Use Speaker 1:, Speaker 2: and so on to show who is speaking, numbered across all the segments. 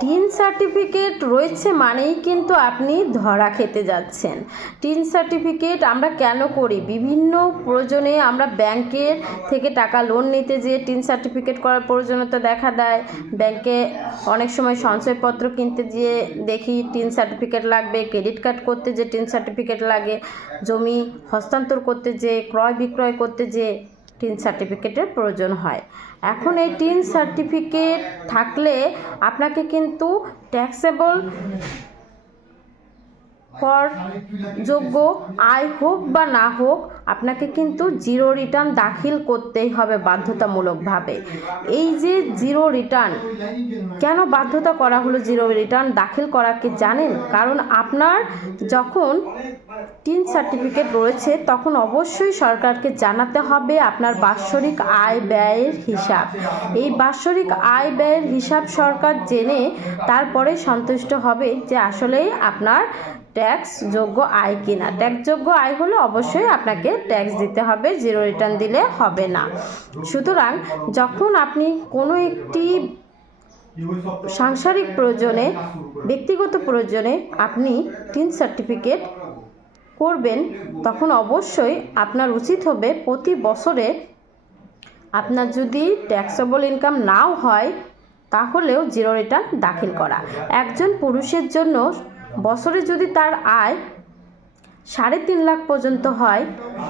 Speaker 1: Tin certificate রয়েছে মানেই কিন্তু আপনি ধরা খেতে যাচ্ছেন। টিন সার্টিফিকেট আমরা কেন করি? বিভিন্ন প্রয়োজনে আমরা ব্যাংকের থেকে টাকা লোন নিতে যেয়ে টিন সার্টিফিকেট করার প্রয়োজনীয়তা দেখা দেয়। ব্যাংকে অনেক সময় সঞ্চয়পত্র কিনতে যেয়ে দেখি টিন সার্টিফিকেট লাগবে, ক্রেডিট কার্ড করতে যে টিন সার্টিফিকেট লাগে, জমি হস্তান্তর করতে যে ক্রয় বিক্রয় করতে যে টিন সার্টিফিকেটের প্রয়োজন হয়। এখন এই টিন সার্টিফিকেট থাকলে আপনাকে কিন্তু ট্যাক্সেবল কর যোগ্য, আয় হোক বা না হোক, আপনাকে কিন্তু জিরো রিটার্ন দাখিল করতেই হবে বাধ্যতামূলকভাবে। এই যে জিরো রিটার্ন কেন বাধ্যতা করা হলো জিরো রিটার্ন দাখিল করা কি জানেন? কারণ আপনার যখন টিন সার্টিফিকেট রয়েছে, তখন অবশ্যই সরকারকে জানাতে হবে আপনার বাৎসরিক আয় ব্যয়ের হিসাব। এই বাৎসরিক আয় ব্যয়ের হিসাব সরকার জেনে তারপরে সন্তুষ্ট হবে যে আসলেই আপনার ট্যাক্স যোগ্য আয় কিনা। ট্যাক্স যোগ্য আয় হলে অবশ্যই আপনাকে ট্যাক্স দিতে হবে, জিরো রিটার্ন দিলে হবে না। সুতরাং যখন আপনি কোনো একটি সাংসারিক প্রয়োজনে, ব্যক্তিগত প্রয়োজনে আপনি টিন সার্টিফিকেট করবেন, তখন অবশ্যই আপনার উচিত হবে প্রতি বছরে আপনার যদি ট্যাক্সেবল ইনকাম নাও হয়, তাহলেও জিরো রিটার্ন দাখিল করা। একজন পুরুষের জন্য বছরে যদি তার আয় সাড়ে তিন লাখ পর্যন্ত হয়,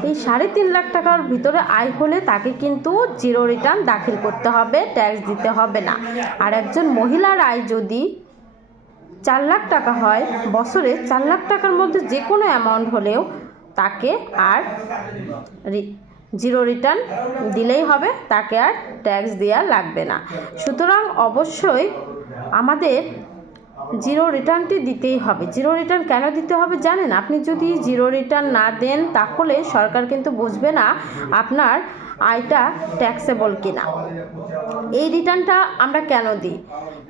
Speaker 1: এই সাড়ে তিন লাখ টাকার ভিতরে আয় হলে তাকে কিন্তু জিরো রিটার্ন দাখিল করতে হবে ট্যাক্স দিতে হবে না। আর একজন মহিলার আয় যদি চার লাখ টাকা হয়, বছরে চার লাখ টাকার মধ্যে যে কোনো অ্যামাউন্ট হলেও তাকে আর জিরো রিটার্ন দিলেই হবে, তাকে আর ট্যাক্স দেওয়া লাগবে না। সুতরাং অবশ্যই আমাদের জিরো রিটার্নটি দিতেই হবে। জিরো রিটার্ন কেন দিতে হবে জানেন? আপনি যদি জিরো রিটার্ন না দেন, তাহলে সরকার কিন্তু বুঝবে না আপনার আয়টা ট্যাক্সেবল কিনা। এই রিটার্নটা আমরা কেন দিই?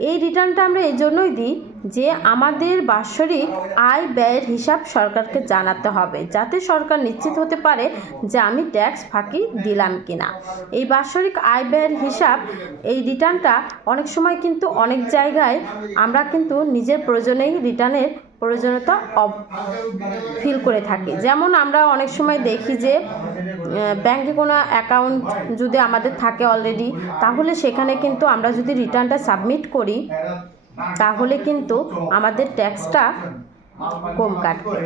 Speaker 1: এই রিটার্নটা আমরা এই জন্যই দিই যে আমাদের বাৎসরিক আয় ব্যয়ের হিসাব সরকারকে জানাতে হবে, যাতে সরকার নিশ্চিত হতে পারে যে আমি ট্যাক্স ফাঁকি দিলাম কিনা। এই বাৎসরিক আয় ব্যয়ের হিসাব, এই রিটার্নটা অনেক সময় কিন্তু অনেক জায়গায় আমরা কিন্তু নিজের প্রয়োজনেই রিটার্নের প্রয়োজনীয়তা ফিল করে থাকি। যেমন আমরা অনেক সময় দেখি যে ব্যাংকে কোনো অ্যাকাউন্ট যদি আমাদের থাকে অলরেডি তাহলে সেখানে কিন্তু আমরা যদি রিটার্নটা সাবমিট করি, তাহলে কিন্তু আমাদের ট্যাক্সটা কম কাটবে।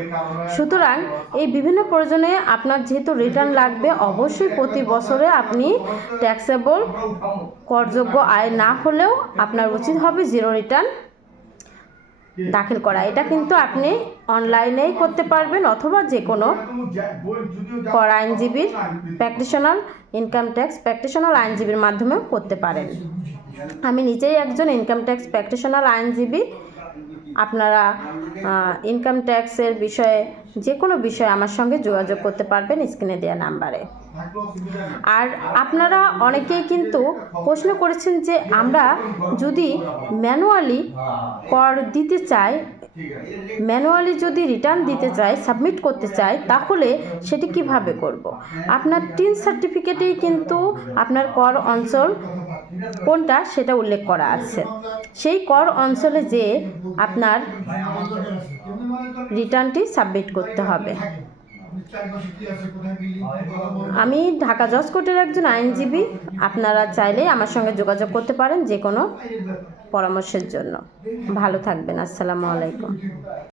Speaker 1: সুতরাং এই বিভিন্ন প্রয়োজনে আপনার যেহেতু রিটার্ন লাগবে, অবশ্যই প্রতি বছরে আপনি ট্যাক্সেবল করযোগ্য আয় না হলেও আপনার উচিত হবে জিরো রিটার্ন দাখিল করা। এটা কিন্তু আপনি অনলাইনেই করতে পারবেন অথবা যে কোনো কর আইনজীবীর প্র্যাকটিশনাল ইনকাম ট্যাক্স প্র্যাকটিশনাল আইনজীবীর মাধ্যমেও করতে পারেন। আমি নিজেই একজন ইনকাম ট্যাক্স প্র্যাকটিশনাল আইনজীবী। আপনারা ইনকাম ট্যাক্সের বিষয়ে যে কোনো বিষয়ে আমার সঙ্গে যোগাযোগ করতে পারবেন স্ক্রিনে দেওয়া নাম্বারে। আর আপনারা অনেকেই কিন্তু প্রশ্ন করেছেন যে আমরা যদি ম্যানুয়ালি কর দিতে চাই, ম্যানুয়ালি যদি রিটার্ন দিতে চাই, সাবমিট করতে চাই, তাহলে সেটি কীভাবে করব। আপনার টিন সার্টিফিকেটেই কিন্তু আপনার কর অঞ্চল কোনটা সেটা উল্লেখ করা আছে সেই কর অঞ্চলে যে আপনার রিটার্নটি সাবমিট করতে হবে আমি ঢাকা জজ কোর্টের একজন আইনজীবী। আপনারা চাইলে আমার সঙ্গে যোগাযোগ করতে পারেন যে কোনো পরামর্শের জন্য। ভালো থাকবেন। আসসালামু আলাইকুম।